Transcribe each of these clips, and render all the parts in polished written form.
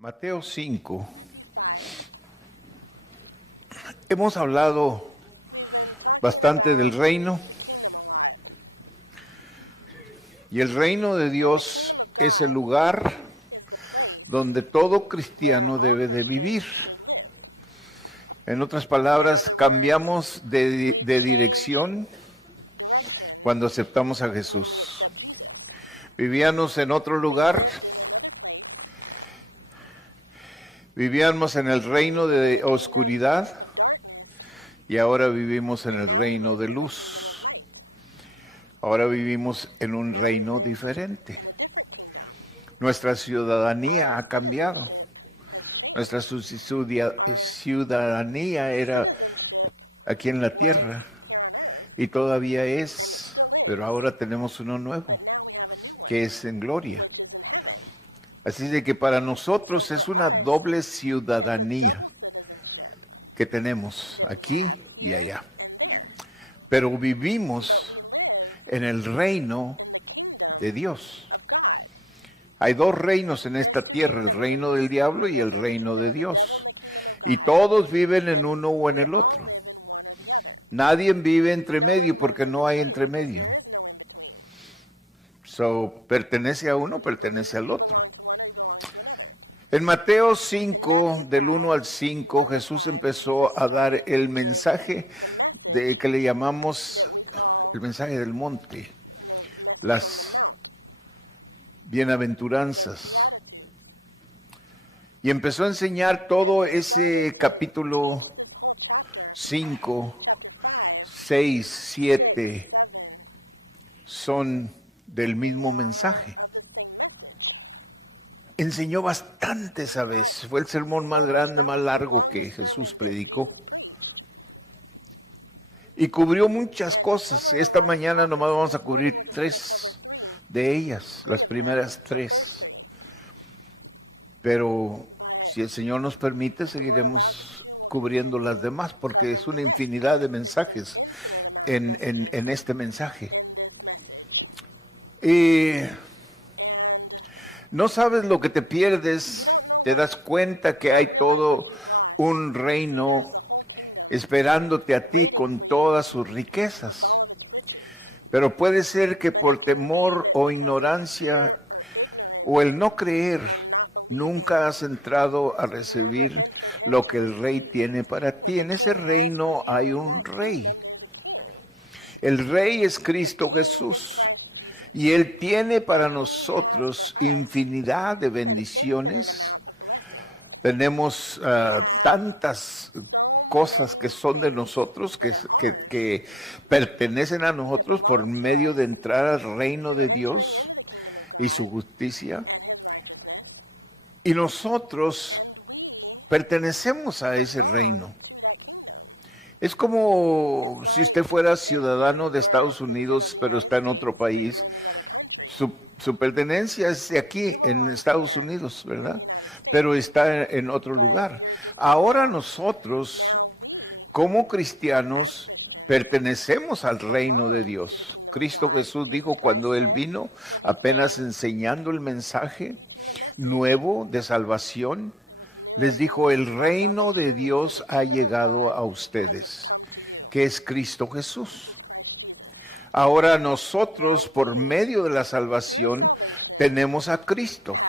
Mateo 5. Hemos hablado bastante del reino, y el reino de Dios es el lugar donde todo cristiano debe de vivir. En otras palabras, cambiamos de dirección cuando aceptamos a Jesús. Vivíamos en otro lugar. Vivíamos en el reino de oscuridad y ahora vivimos en el reino de luz. Ahora vivimos en un reino diferente. Nuestra ciudadanía ha cambiado. Nuestra ciudadanía era aquí en la tierra y todavía es, pero ahora tenemos uno nuevo, que es en gloria. Así de que para nosotros es una doble ciudadanía que tenemos aquí y allá. Pero vivimos en el reino de Dios. Hay dos reinos en esta tierra, el reino del diablo y el reino de Dios. Y todos viven en uno o en el otro. Nadie vive entre medio porque no hay entre medio. Pertenece a uno, pertenece al otro. En Mateo 5, del 1 al 5, Jesús empezó a dar el mensaje que le llamamos el mensaje del monte, las bienaventuranzas. Y empezó a enseñar todo ese capítulo 5, 6, 7, son del mismo mensaje. Enseñó bastante esa vez. Fue el sermón más grande, más largo que Jesús predicó. Y cubrió muchas cosas. Esta mañana nomás vamos a cubrir 3 de ellas, las primeras 3. Pero si el Señor nos permite, seguiremos cubriendo las demás, porque es una infinidad de mensajes en este mensaje. Y no sabes lo que te pierdes, te das cuenta que hay todo un reino esperándote a ti con todas sus riquezas. Pero puede ser que por temor o ignorancia o el no creer, nunca has entrado a recibir lo que el rey tiene para ti. En ese reino hay un rey. El rey es Cristo Jesús. Y Él tiene para nosotros infinidad de bendiciones. Tenemos tantas cosas que son de nosotros, que pertenecen a nosotros por medio de entrar al reino de Dios y su justicia. Y nosotros pertenecemos a ese reino. Es como si usted fuera ciudadano de Estados Unidos, pero está en otro país. Su pertenencia es de aquí, en Estados Unidos, ¿verdad? Pero está en otro lugar. Ahora nosotros, como cristianos, pertenecemos al reino de Dios. Cristo Jesús dijo cuando Él vino, apenas enseñando el mensaje nuevo de salvación, les dijo, el reino de Dios ha llegado a ustedes, que es Cristo Jesús. Ahora nosotros, por medio de la salvación, tenemos a Cristo.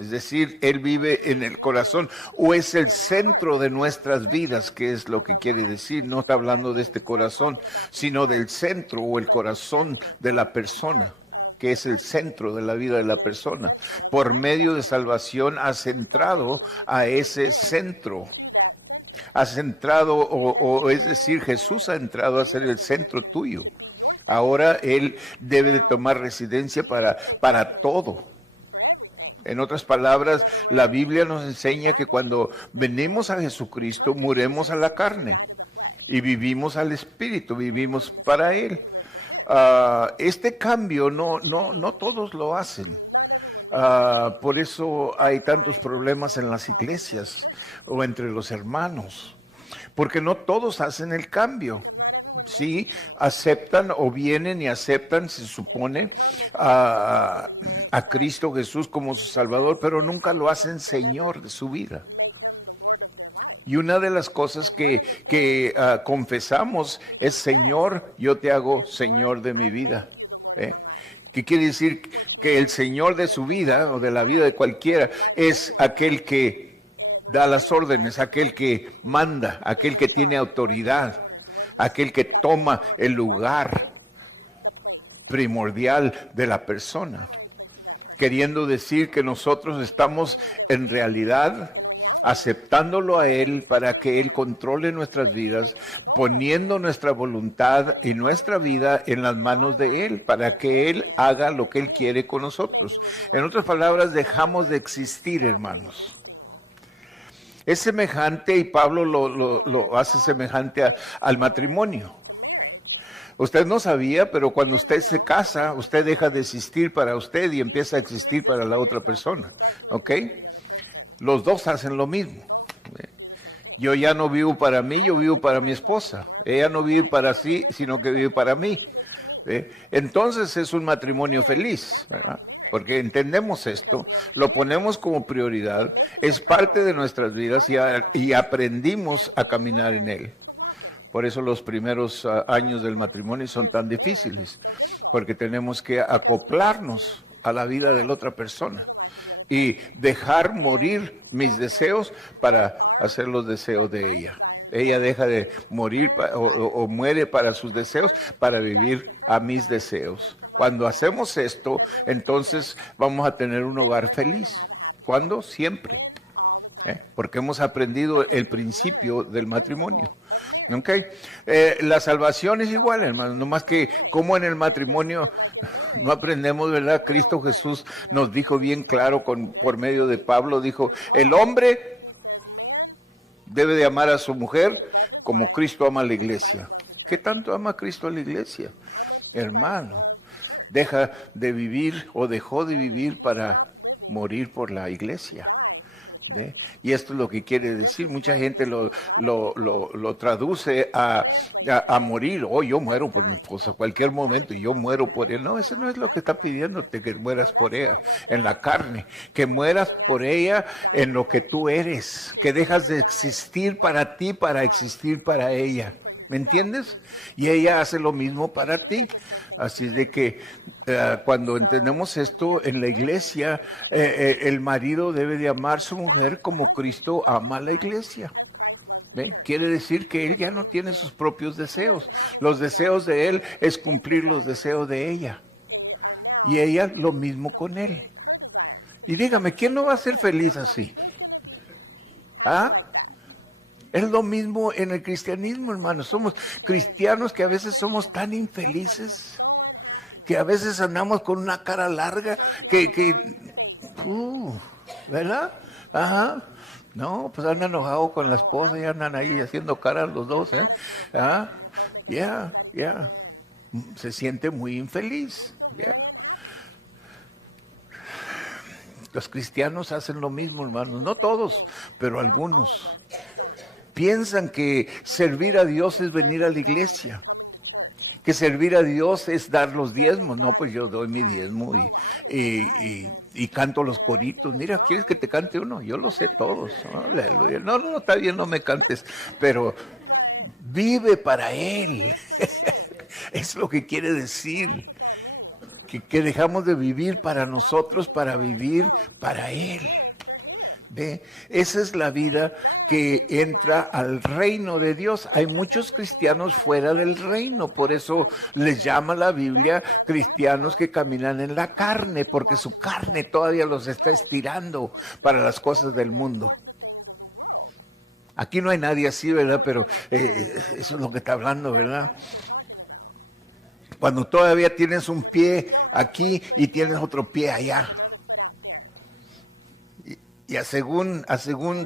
Es decir, Él vive en el corazón, o es el centro de nuestras vidas, que es lo que quiere decir. No está hablando de este corazón, sino del centro o el corazón de la persona, que es el centro de la vida de la persona. Por medio de salvación has entrado a ese centro. Has entrado, o es decir, Jesús ha entrado a ser el centro tuyo. Ahora Él debe de tomar residencia para todo. En otras palabras, la Biblia nos enseña que cuando venimos a Jesucristo, muremos a la carne y vivimos al Espíritu, vivimos para Él. Este cambio no todos lo hacen. Por eso hay tantos problemas en las iglesias o entre los hermanos, porque no todos hacen el cambio. Sí, aceptan o vienen y aceptan, se supone, a Cristo Jesús como su Salvador, pero nunca lo hacen Señor de su vida. Y una de las cosas que confesamos es: Señor, yo te hago Señor de mi vida. ¿Qué quiere decir? Que el Señor de su vida o de la vida de cualquiera es aquel que da las órdenes, aquel que manda, aquel que tiene autoridad, aquel que toma el lugar primordial de la persona. Queriendo decir que nosotros estamos en realidad aceptándolo a Él para que Él controle nuestras vidas, poniendo nuestra voluntad y nuestra vida en las manos de Él, para que Él haga lo que Él quiere con nosotros. En otras palabras, dejamos de existir, hermanos. Es semejante, y Pablo lo hace semejante al matrimonio. Usted no sabía, pero cuando usted se casa, usted deja de existir para usted y empieza a existir para la otra persona, ¿ok? Los dos hacen lo mismo. Yo ya no vivo para mí, yo vivo para mi esposa. Ella no vive para sí, sino que vive para mí. Entonces es un matrimonio feliz, ¿verdad? Porque entendemos esto, lo ponemos como prioridad, es parte de nuestras vidas y aprendimos a caminar en él. Por eso los primeros años del matrimonio son tan difíciles, porque tenemos que acoplarnos a la vida de la otra persona y dejar morir mis deseos para hacer los deseos de ella. Ella deja de morir o muere para sus deseos para vivir a mis deseos. Cuando hacemos esto, entonces vamos a tener un hogar feliz. ¿Cuándo? Siempre. Porque hemos aprendido el principio del matrimonio. ¿Okay? La salvación es igual, hermano, nomás que como en el matrimonio no aprendemos, ¿verdad? Cristo Jesús nos dijo bien claro por medio de Pablo, dijo: el hombre debe de amar a su mujer como Cristo ama a la iglesia. ¿Qué tanto ama Cristo a la iglesia? Hermano, deja de vivir o dejó de vivir para morir por la iglesia. Y esto es lo que quiere decir. Mucha gente lo traduce a morir. Oh, yo muero por mi esposa cualquier momento y yo muero por él. No, eso no es lo que está pidiéndote, que mueras por ella en la carne, que mueras por ella en lo que tú eres, que dejas de existir para ti para existir para ella. ¿Me entiendes? Y ella hace lo mismo para ti. Así de que cuando entendemos esto en la iglesia, el marido debe de amar a su mujer como Cristo ama a la iglesia. ¿Ve? Quiere decir que él ya no tiene sus propios deseos. Los deseos de él es cumplir los deseos de ella. Y ella lo mismo con él. Y dígame, ¿quién no va a ser feliz así? ¿Ah? Es lo mismo en el cristianismo, hermanos. Somos cristianos que a veces somos tan infelices, que a veces andamos con una cara larga, ¿verdad? Ajá. No, pues andan enojados con la esposa y andan ahí haciendo caras los dos, ¿eh? Se siente muy infeliz, Los cristianos hacen lo mismo, hermanos. No todos, pero algunos. Piensan que servir a Dios es venir a la iglesia, que servir a Dios es dar los diezmos. No, pues yo doy mi diezmo y canto los coritos. Mira, ¿quieres que te cante uno? Yo lo sé todos. Aleluya. No, está bien, no me cantes, pero vive para Él. Es lo que quiere decir, que dejamos de vivir para nosotros para vivir para Él. ¿Ve? Esa es la vida que entra al reino de Dios. Hay muchos cristianos fuera del reino, por eso les llama la Biblia cristianos que caminan en la carne, porque su carne todavía los está estirando para las cosas del mundo. Aquí no hay nadie así, ¿verdad? Pero eso es lo que está hablando, ¿verdad? Cuando todavía tienes un pie aquí y tienes otro pie allá. Y a según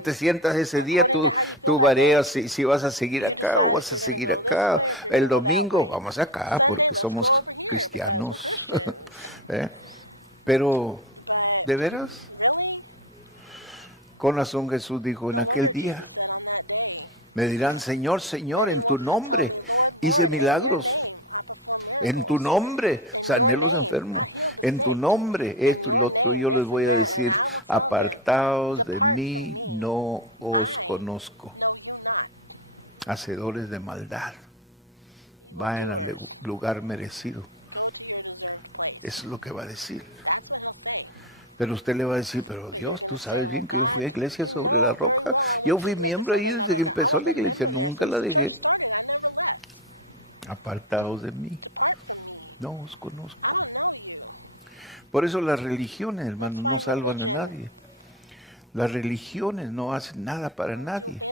te sientas ese día, tú vareas si vas a seguir acá o vas a seguir acá. El domingo vamos acá porque somos cristianos. Pero, ¿de veras? Con razón Jesús dijo: en aquel día Me dirán, Señor, Señor, en tu nombre hice milagros. En tu nombre sané los enfermos. En tu nombre esto y lo otro. Yo les voy a decir, apartaos de mí, no os conozco. Hacedores de maldad. Vayan al lugar merecido. Eso es lo que va a decir. Pero usted le va a decir, pero Dios, tú sabes bien que yo fui a Iglesia sobre la Roca. Yo fui miembro ahí desde que empezó la iglesia, nunca la dejé. Apartaos de mí, no os conozco. Por eso las religiones, hermanos, no salvan a nadie. Las religiones no hacen nada para nadie.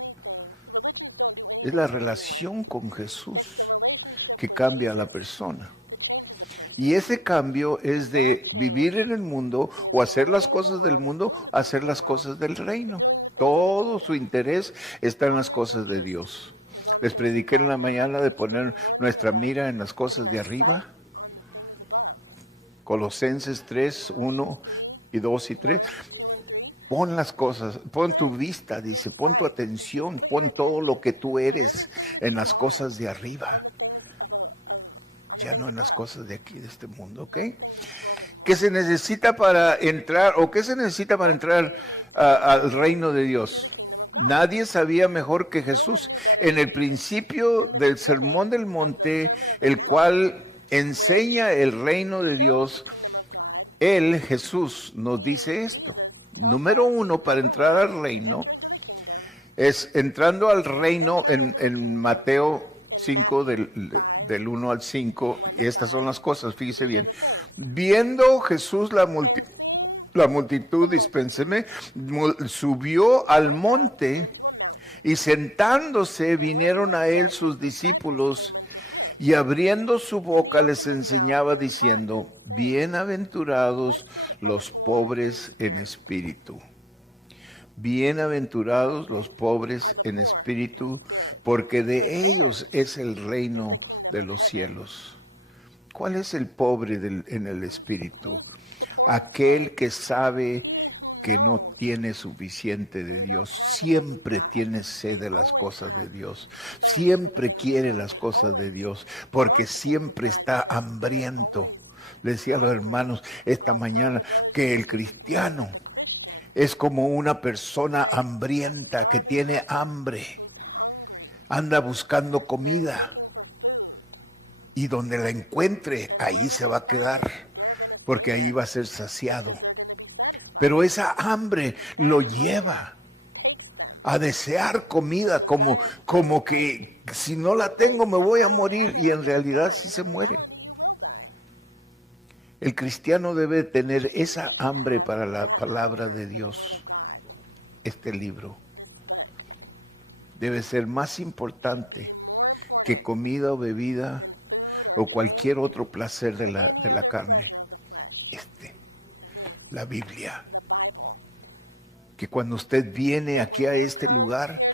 Es la relación con Jesús que cambia a la persona. Y ese cambio es de vivir en el mundo o hacer las cosas del mundo, hacer las cosas del reino. Todo su interés está en las cosas de Dios. Les prediqué en la mañana de poner nuestra mira en las cosas de arriba. Colosenses 3, 1 y 2 y 3. Pon las cosas, pon tu vista, dice, pon tu atención, pon todo lo que tú eres en las cosas de arriba. Ya no en las cosas de aquí, de este mundo, ¿ok? ¿Qué se necesita para entrar, o qué se necesita para entrar al reino de Dios? Nadie sabía mejor que Jesús. En el principio del Sermón del Monte, el cual enseña el reino de Dios, él, Jesús, nos dice esto. Número 1, para entrar al reino, es entrando al reino en Mateo 5 del 1 al 5, y estas son las cosas, fíjese bien. Viendo Jesús la multitud, dispénseme, subió al monte y sentándose vinieron a él sus discípulos y abriendo su boca les enseñaba diciendo, bienaventurados los pobres en espíritu. Bienaventurados los pobres en espíritu, porque de ellos es el reino de los cielos. ¿Cuál es el pobre en el espíritu? Aquel que sabe que no tiene suficiente de Dios, siempre tiene sed de las cosas de Dios, siempre quiere las cosas de Dios, porque siempre está hambriento. Le decía a los hermanos esta mañana que el cristiano es como una persona hambrienta que tiene hambre, anda buscando comida y donde la encuentre, ahí se va a quedar, porque ahí va a ser saciado. Pero esa hambre lo lleva a desear comida, como que si no la tengo me voy a morir, y en realidad sí se muere. El cristiano debe tener esa hambre para la palabra de Dios. Este libro debe ser más importante que comida o bebida o cualquier otro placer de la carne. La Biblia. Que cuando usted viene aquí a este lugar,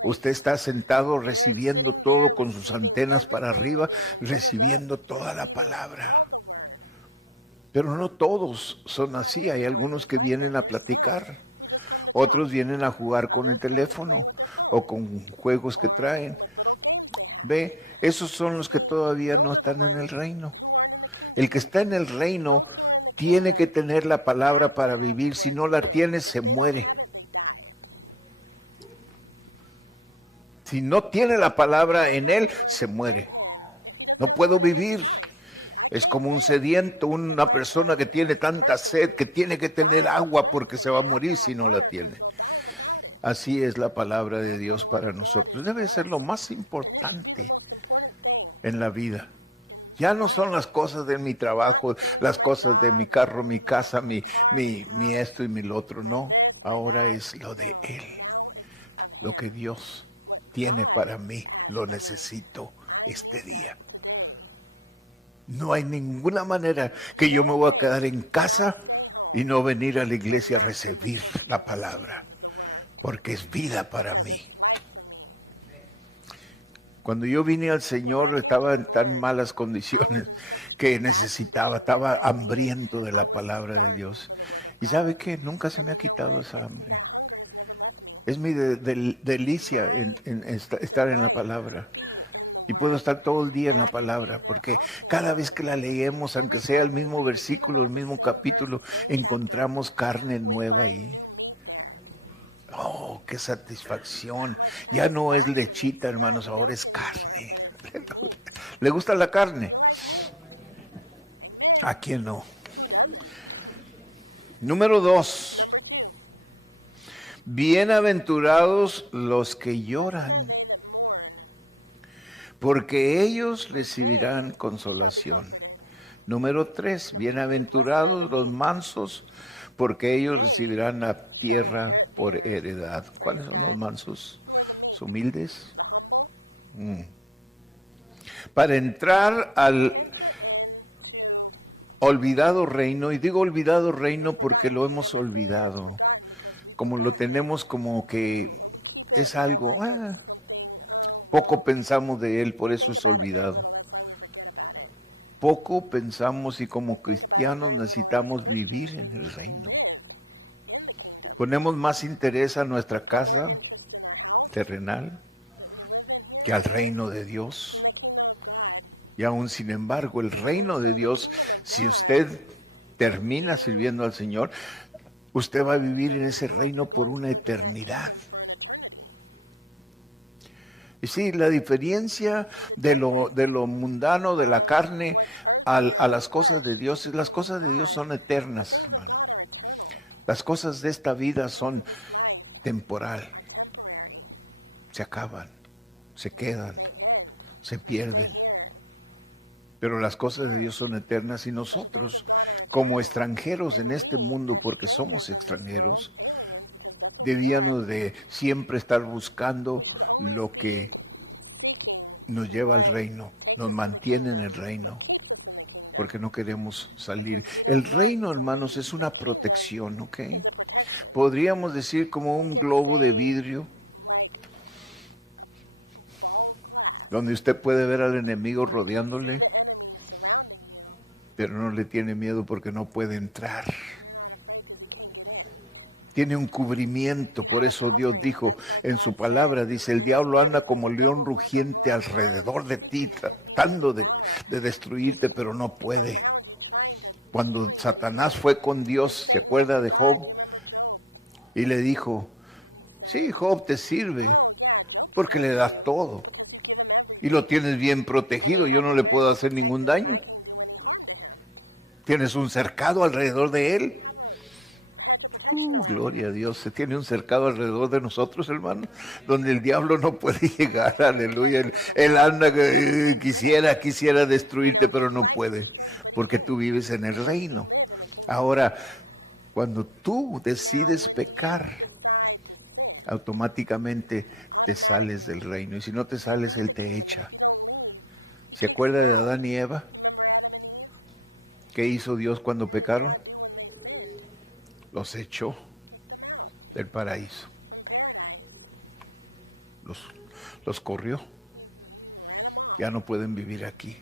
usted está sentado recibiendo todo con sus antenas para arriba, recibiendo toda la palabra. Pero no todos son así, hay algunos que vienen a platicar, otros vienen a jugar con el teléfono o con juegos que traen. Ve, esos son los que todavía no están en el reino. El que está en el reino tiene que tener la palabra para vivir, si no la tiene se muere. Si no tiene la palabra en él, se muere. No puedo vivir. Es como un sediento, una persona que tiene tanta sed, que tiene que tener agua porque se va a morir si no la tiene. Así es la palabra de Dios para nosotros. Debe ser lo más importante en la vida. Ya no son las cosas de mi trabajo, las cosas de mi carro, mi casa, mi esto y mi lo otro. No, ahora es lo de Él. Lo que Dios tiene para mí, lo necesito este día. No hay ninguna manera que yo me voy a quedar en casa y no venir a la iglesia a recibir la palabra, porque es vida para mí. Cuando yo vine al Señor estaba en tan malas condiciones que estaba hambriento de la palabra de Dios. ¿Y sabe qué? Nunca se me ha quitado esa hambre. Es mi delicia en estar en la palabra. Y puedo estar todo el día en la palabra, porque cada vez que la leemos, aunque sea el mismo versículo, el mismo capítulo, encontramos carne nueva ahí. Oh, qué satisfacción. Ya no es lechita, hermanos, ahora es carne. ¿Le gusta la carne? ¿A quién no? Número 2. Bienaventurados los que lloran, porque ellos recibirán consolación. Número 3, bienaventurados los mansos, porque ellos recibirán la tierra por heredad. ¿Cuáles son los mansos? ¿Los humildes? Para entrar al olvidado reino, y digo olvidado reino porque lo hemos olvidado, como lo tenemos como que es algo, poco pensamos de él, por eso es olvidado. Poco pensamos y como cristianos necesitamos vivir en el reino. Ponemos más interés a nuestra casa terrenal que al reino de Dios. Y aún sin embargo, el reino de Dios, si usted termina sirviendo al Señor, usted va a vivir en ese reino por una eternidad. Y sí, la diferencia de lo mundano, de la carne, a las cosas de Dios, las cosas de Dios son eternas, hermanos. Las cosas de esta vida son temporal. Se acaban, se quedan, se pierden. Pero las cosas de Dios son eternas y nosotros, como extranjeros en este mundo, porque somos extranjeros, debíamos de siempre estar buscando lo que nos lleva al reino, nos mantiene en el reino, porque no queremos salir. El reino, hermanos, es una protección, ¿ok? Podríamos decir como un globo de vidrio, donde usted puede ver al enemigo rodeándole, pero no le tiene miedo porque no puede entrar. Tiene un cubrimiento, por eso Dios dijo en su palabra, dice, el diablo anda como león rugiente alrededor de ti, tratando de destruirte, pero no puede. Cuando Satanás fue con Dios, ¿se acuerda de Job? Y le dijo, sí, Job te sirve, porque le das todo, y lo tienes bien protegido, yo no le puedo hacer ningún daño. Tienes un cercado alrededor de él. Gloria a Dios, se tiene un cercado alrededor de nosotros, hermano, donde el diablo no puede llegar, aleluya. Él anda, quisiera destruirte, pero no puede, porque tú vives en el reino. Ahora, cuando tú decides pecar, automáticamente te sales del reino, y si no te sales, Él te echa. ¿Se acuerda de Adán y Eva? ¿Qué hizo Dios cuando pecaron? Los echó del paraíso. Los corrió. Ya no pueden vivir aquí.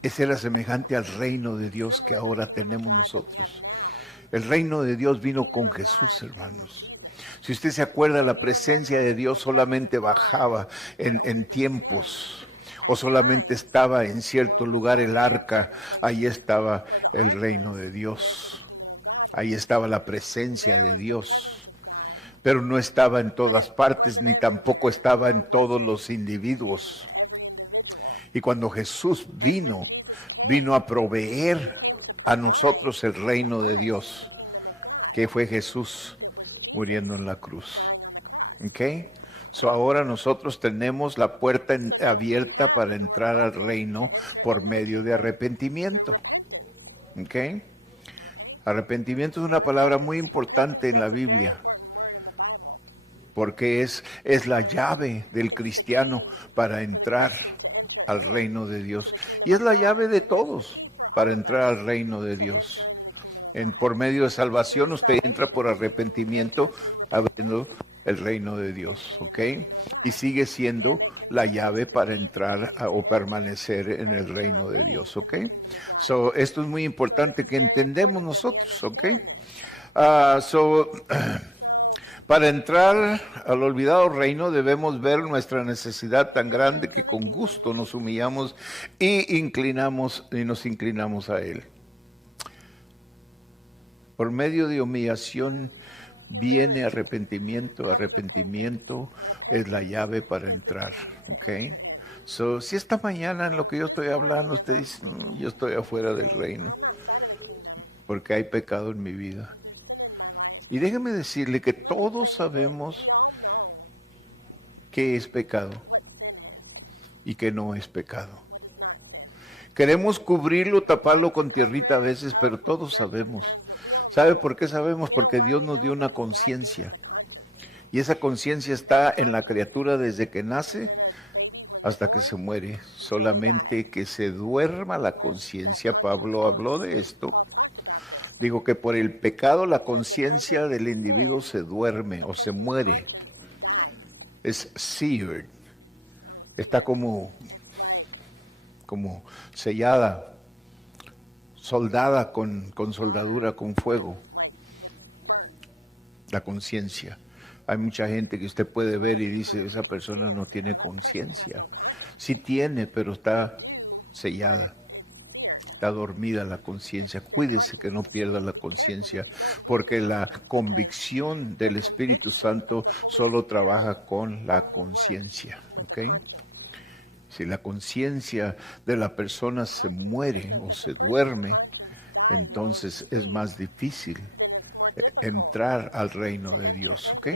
Ese era semejante al reino de Dios que ahora tenemos nosotros. El reino de Dios vino con Jesús, hermanos. Si usted se acuerda, la presencia de Dios solamente bajaba en tiempos, o solamente estaba en cierto lugar el arca, ahí estaba el reino de Dios. Ahí estaba la presencia de Dios, pero no estaba en todas partes, ni tampoco estaba en todos los individuos. Y cuando Jesús vino a proveer a nosotros el reino de Dios, que fue Jesús muriendo en la cruz. ¿Ok? So ahora nosotros tenemos la puerta abierta para entrar al reino por medio de arrepentimiento. ¿Ok? Arrepentimiento es una palabra muy importante en la Biblia, porque es la llave del cristiano para entrar al reino de Dios. Y es la llave de todos para entrar al reino de Dios. Por medio de salvación usted entra por arrepentimiento abriendo el reino de Dios, ¿ok? Y sigue siendo la llave para entrar o permanecer en el reino de Dios, ¿ok? So, esto es muy importante que entendemos nosotros, ¿ok? Para entrar al olvidado reino debemos ver nuestra necesidad tan grande que con gusto nos humillamos y nos inclinamos a Él. Por medio de humillación viene arrepentimiento. Arrepentimiento es la llave para entrar. ¿Ok? So, si esta mañana en lo que yo estoy hablando usted dice, yo estoy afuera del reino porque hay pecado en mi vida. Y déjeme decirle que todos sabemos qué es pecado y qué no es pecado. Queremos cubrirlo, taparlo con tierrita a veces, pero todos sabemos. ¿Sabe por qué sabemos? Porque Dios nos dio una conciencia. Y esa conciencia está en la criatura desde que nace hasta que se muere. Solamente que se duerma la conciencia. Pablo habló de esto. Digo que por el pecado la conciencia del individuo se duerme o se muere. Es seared. Está como sellada, soldada con soldadura, con fuego. La conciencia. Hay mucha gente que usted puede ver y dice, esa persona no tiene conciencia. Sí tiene, pero está sellada. Está dormida la conciencia. Cuídese que no pierda la conciencia, porque la convicción del Espíritu Santo solo trabaja con la conciencia. ¿Ok? Si la conciencia de la persona se muere o se duerme, entonces es más difícil entrar al reino de Dios. ¿Ok?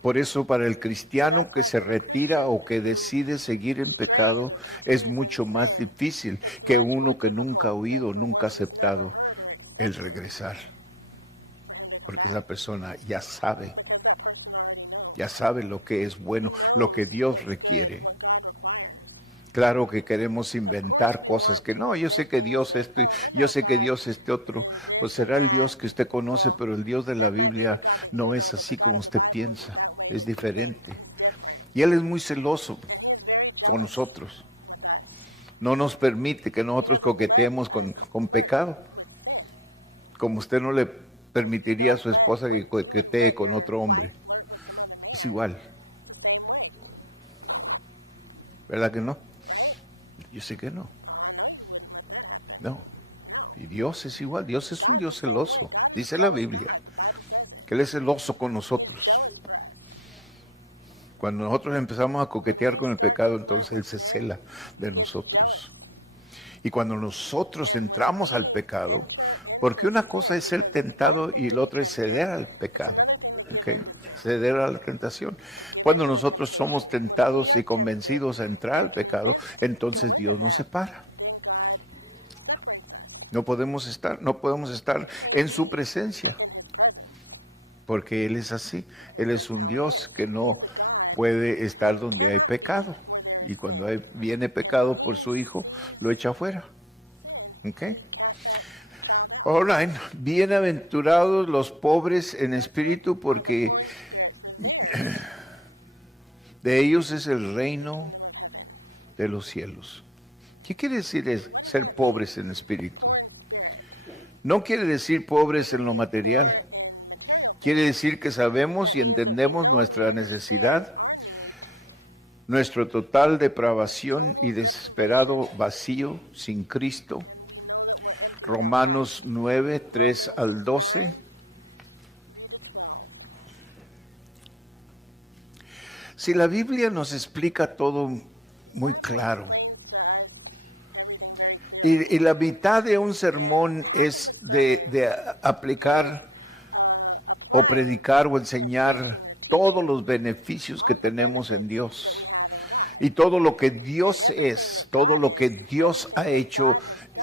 Por eso para el cristiano que se retira o que decide seguir en pecado es mucho más difícil que uno que nunca ha oído, nunca ha aceptado el regresar. Porque esa persona ya sabe lo que es bueno, lo que Dios requiere. Claro que queremos inventar cosas que no, yo sé que Dios esto, yo sé que Dios este otro. Pues será el Dios que usted conoce, pero el Dios de la Biblia no es así como usted piensa. Es diferente. Y Él es muy celoso con nosotros. No nos permite que nosotros coqueteemos con pecado. Como usted no le permitiría a su esposa que coquetee con otro hombre. Es igual. ¿Verdad que no? Yo sé que no. No. Y Dios es igual. Dios es un Dios celoso. Dice la Biblia que Él es celoso con nosotros. Cuando nosotros empezamos a coquetear con el pecado, entonces Él se cela de nosotros. Y cuando nosotros entramos al pecado, porque una cosa es ser tentado y la otra es ceder al pecado, ¿okay? Ceder a la tentación. Cuando nosotros somos tentados y convencidos a entrar al pecado, entonces Dios nos separa. No podemos estar en su presencia, porque Él es así. Él es un Dios que no puede estar donde hay pecado. Y cuando viene pecado por su Hijo, lo echa afuera. ¿Ok? All right. Bienaventurados los pobres en espíritu, porque de ellos es el reino de los cielos. ¿Qué quiere decir ser pobres en espíritu? No quiere decir pobres en lo material. Quiere decir que sabemos y entendemos nuestra necesidad, nuestro total depravación y desesperado vacío sin Cristo. Romanos 9, 3 al 12. Si la Biblia nos explica todo muy claro, y la mitad de un sermón es de aplicar o predicar o enseñar todos los beneficios que tenemos en Dios. Y todo lo que Dios es, todo lo que Dios ha hecho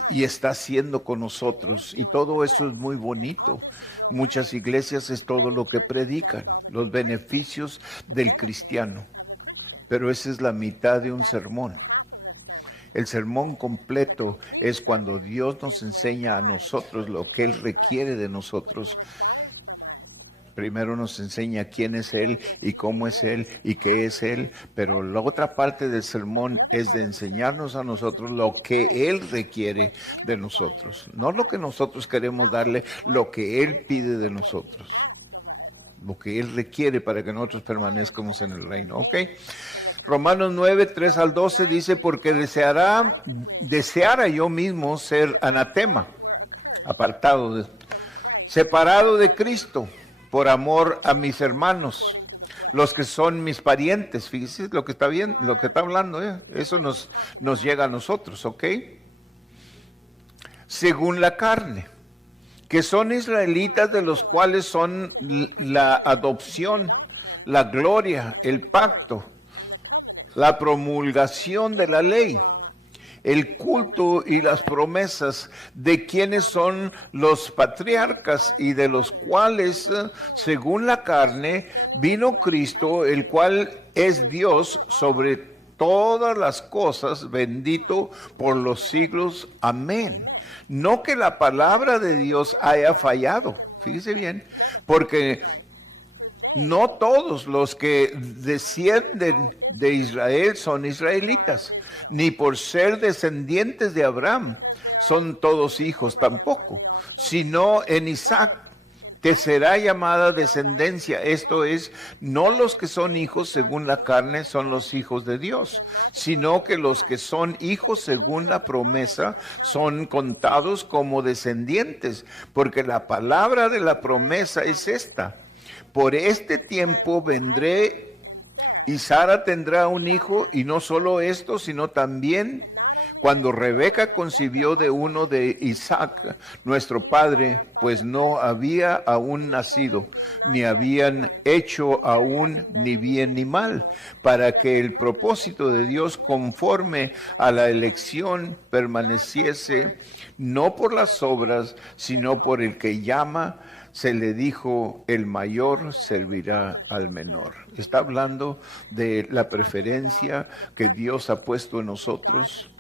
y está haciendo con nosotros. Y todo eso es muy bonito. Muchas iglesias es todo lo que predican, los beneficios del cristiano. Pero esa es la mitad de un sermón. El sermón completo es cuando Dios nos enseña a nosotros lo que Él requiere de nosotros. Primero nos enseña quién es Él y cómo es Él y qué es Él, pero la otra parte del sermón es de enseñarnos a nosotros lo que Él requiere de nosotros. No lo que nosotros queremos darle, lo que Él pide de nosotros. lo que Él requiere para que nosotros permanezcamos en el reino. ¿Ok? Romanos 9, 3 al 12 dice, porque deseara yo mismo ser anatema, separado de Cristo, por amor a mis hermanos, los que son mis parientes. Fíjese lo que está bien, lo que está hablando, eso nos llega a nosotros, ¿ok? Según la carne, que son israelitas, de los cuales son la adopción, la gloria, el pacto, la promulgación de la ley, el culto y las promesas, de quienes son los patriarcas, y de los cuales, según la carne, vino Cristo, el cual es Dios sobre todas las cosas, bendito por los siglos. Amén. No que la palabra de Dios haya fallado, fíjese bien, porque no todos los que descienden de Israel son israelitas, ni por ser descendientes de Abraham son todos hijos tampoco, sino en Isaac te será llamada descendencia. Esto es, no los que son hijos según la carne son los hijos de Dios, sino que los que son hijos según la promesa son contados como descendientes, porque la palabra de la promesa es esta: por este tiempo vendré y Sara tendrá un hijo, y no solo esto, sino también cuando Rebeca concibió de uno de Isaac, nuestro padre, pues no había aún nacido, ni habían hecho aún ni bien ni mal, para que el propósito de Dios conforme a la elección permaneciese, no por las obras, sino por el que llama. Se le dijo, el mayor servirá al menor. Está hablando de la preferencia que Dios ha puesto en nosotros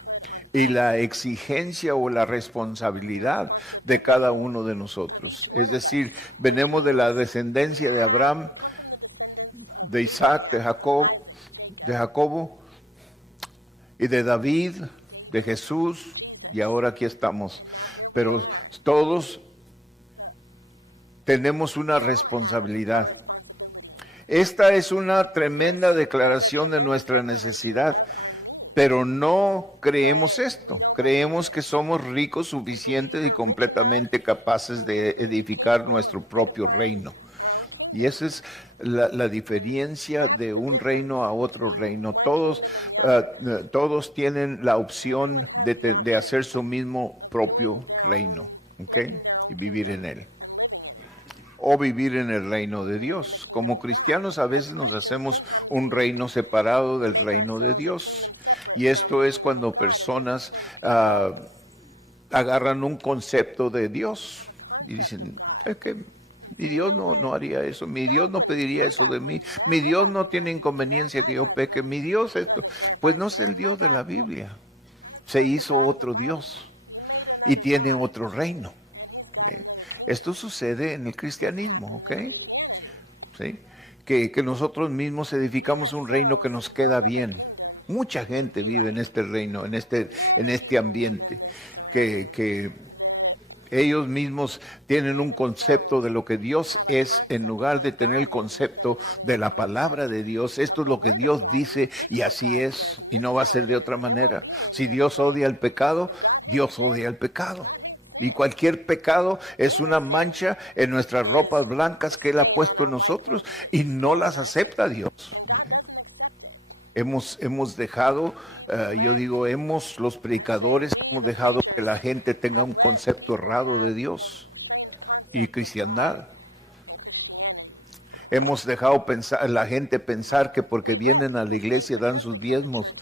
y la exigencia o la responsabilidad de cada uno de nosotros. Es decir, venimos de la descendencia de Abraham, de Isaac, de Jacobo y de David, de Jesús, y ahora aquí estamos. Pero todos tenemos una responsabilidad. Esta es una tremenda declaración de nuestra necesidad, pero no creemos esto. Creemos que somos ricos, suficientes y completamente capaces de edificar nuestro propio reino. Y esa es la diferencia de un reino a otro reino. Todos tienen la opción de hacer su mismo propio reino, ¿ok? Y vivir en él. O vivir en el reino de Dios. Como cristianos a veces nos hacemos un reino separado del reino de Dios. Y esto es cuando personas agarran un concepto de Dios y dicen, es que mi Dios no haría eso, mi Dios no pediría eso de mí, mi Dios no tiene inconveniencia que yo peque, mi Dios esto. Pues no es el Dios de la Biblia. Se hizo otro Dios y tiene otro reino. Esto sucede en el cristianismo, ¿ok? ¿Sí? Que nosotros mismos edificamos un reino que nos queda bien. Mucha gente vive en este reino, en este ambiente, que ellos mismos tienen un concepto de lo que Dios es, en lugar de tener el concepto de la palabra de Dios. Esto es lo que Dios dice y así es, y no va a ser de otra manera. Si Dios odia el pecado, Dios odia el pecado. Y cualquier pecado es una mancha en nuestras ropas blancas que Él ha puesto en nosotros y no las acepta Dios. Hemos dejado, los predicadores, hemos dejado que la gente tenga un concepto errado de Dios y cristiandad. Hemos dejado la gente pensar que porque vienen a la iglesia, dan sus diezmos,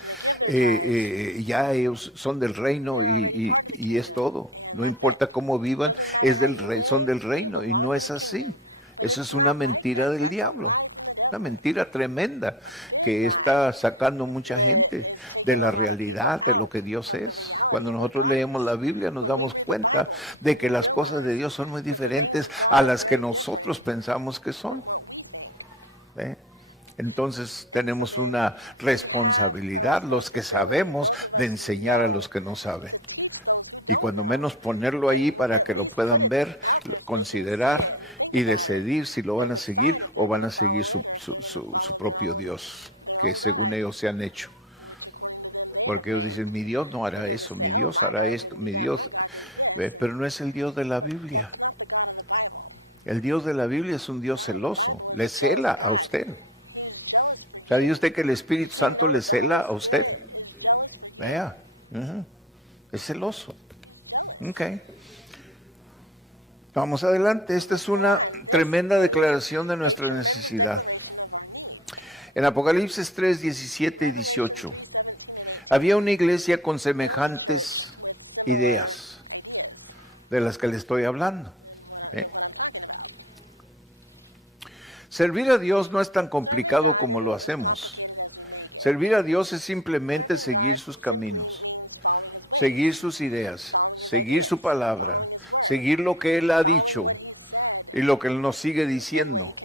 ya ellos son del reino y es todo. No importa cómo vivan, son del reino, y no es así. Eso es una mentira del diablo, una mentira tremenda que está sacando mucha gente de la realidad de lo que Dios es. Cuando nosotros leemos la Biblia nos damos cuenta de que las cosas de Dios son muy diferentes a las que nosotros pensamos que son. Entonces tenemos una responsabilidad, los que sabemos, de enseñar a los que no saben. Y cuando menos ponerlo ahí para que lo puedan ver, considerar y decidir si lo van a seguir o van a seguir su propio Dios, que según ellos se han hecho. Porque ellos dicen, mi Dios no hará eso, mi Dios hará esto, mi Dios... Pero no es el Dios de la Biblia. El Dios de la Biblia es un Dios celoso, le cela a usted. ¿Sabía usted que el Espíritu Santo le cela a usted? Vea, es celoso. Ok. Vamos adelante. Esta es una tremenda declaración de nuestra necesidad. En Apocalipsis 3, 17 y 18, había una iglesia con semejantes ideas de las que le estoy hablando. Servir a Dios no es tan complicado como lo hacemos. Servir a Dios es simplemente seguir sus caminos, seguir sus ideas, seguir su palabra, seguir lo que Él ha dicho y lo que Él nos sigue diciendo.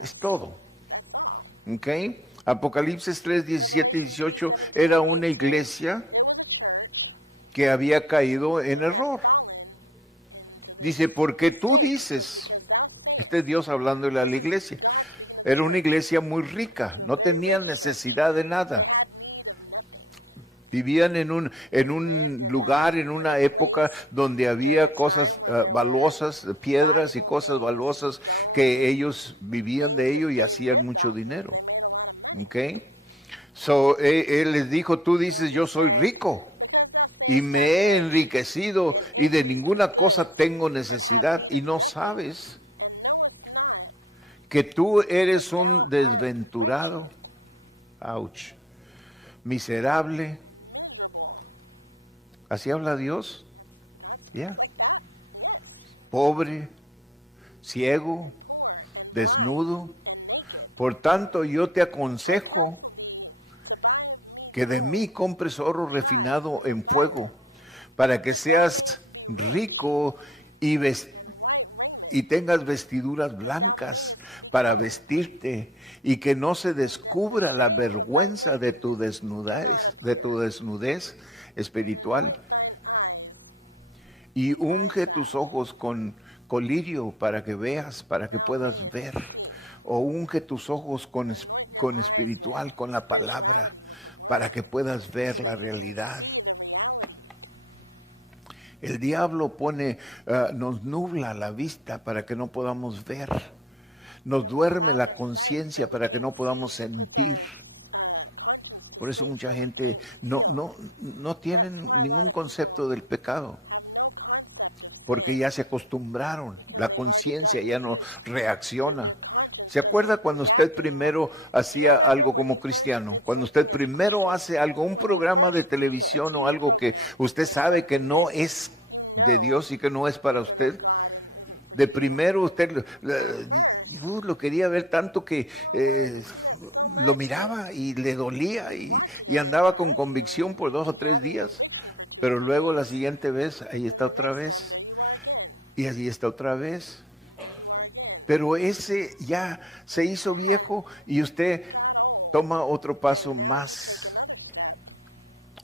Es todo. ¿Ok? Apocalipsis 3, 17 y 18 era una iglesia que había caído en error. Dice, porque tú dices... Este es Dios hablándole a la iglesia. Era una iglesia muy rica, no tenían necesidad de nada. Vivían en un lugar, en una época donde había cosas valuosas, piedras y cosas valuosas que ellos vivían de ello y hacían mucho dinero. ¿Ok? So, él les dijo, tú dices, yo soy rico y me he enriquecido y de ninguna cosa tengo necesidad y no sabes que tú eres un desventurado, ouch, miserable. Así habla Dios, pobre, ciego, desnudo. Por tanto, yo te aconsejo que de mí compres oro refinado en fuego, para que seas rico y tengas vestiduras blancas para vestirte, y que no se descubra la vergüenza de tu desnudez espiritual. Y unge tus ojos con colirio para que veas, para que puedas ver. O unge tus ojos con espiritual, con la palabra, para que puedas ver la realidad. El diablo nos nubla la vista para que no podamos ver. Nos duerme la conciencia para que no podamos sentir. Por eso mucha gente no tiene ningún concepto del pecado, porque ya se acostumbraron. La conciencia ya no reacciona. ¿Se acuerda cuando usted primero hacía algo como cristiano? Cuando usted primero hace algo, un programa de televisión o algo que usted sabe que no es de Dios y que no es para usted. De primero usted lo quería ver tanto que lo miraba y le dolía y andaba con convicción por 2 o 3 días. Pero luego la siguiente vez, ahí está otra vez. Y allí está otra vez. Pero ese ya se hizo viejo y usted toma otro paso más,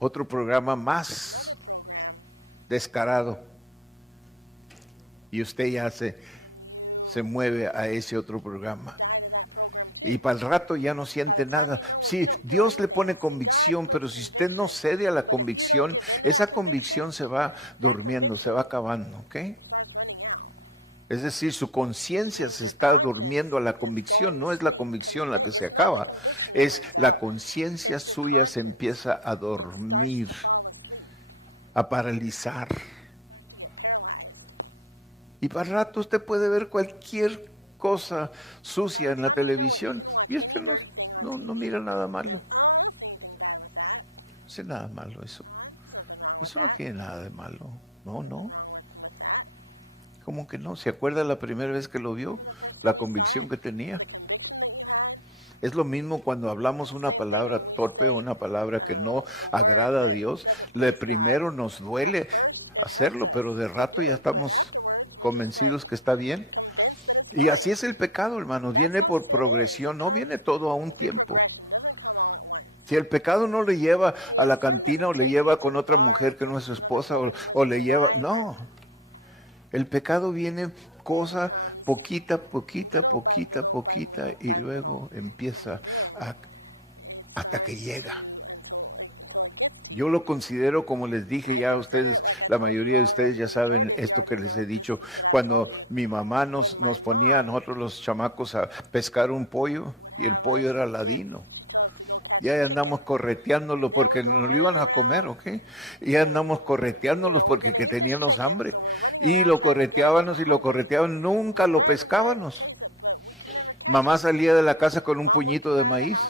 otro programa más descarado. Y usted ya se mueve a ese otro programa. Y para el rato ya no siente nada. Sí, Dios le pone convicción, pero si usted no cede a la convicción, esa convicción se va durmiendo, se va acabando, ¿ok? Es decir, su conciencia se está durmiendo a la convicción, no es la convicción la que se acaba, es la conciencia suya se empieza a dormir, a paralizar. Y para rato usted puede ver cualquier cosa sucia en la televisión y usted no mira nada malo. No hace nada malo eso. Eso no tiene nada de malo. No. ¿Cómo que no? ¿Se acuerda la primera vez que lo vio? La convicción que tenía. Es lo mismo cuando hablamos una palabra torpe o una palabra que no agrada a Dios. Primero nos duele hacerlo, pero de rato ya estamos convencidos que está bien. Y así es el pecado, hermanos. Viene por progresión, no viene todo a un tiempo. Si el pecado no le lleva a la cantina o le lleva con otra mujer que no es su esposa o le lleva... No. El pecado viene cosa, poquita, y luego empieza hasta que llega. Yo lo considero, como les dije ya a ustedes, la mayoría de ustedes ya saben esto que les he dicho, cuando mi mamá nos ponía a nosotros los chamacos a pescar un pollo y el pollo era ladino. Ya andamos correteándolo porque nos lo iban a comer, ¿ok? Y ya andamos correteándolos porque que teníamos hambre. Y lo correteábamos y lo correteaban, nunca lo pescábamos. Mamá salía de la casa con un puñito de maíz.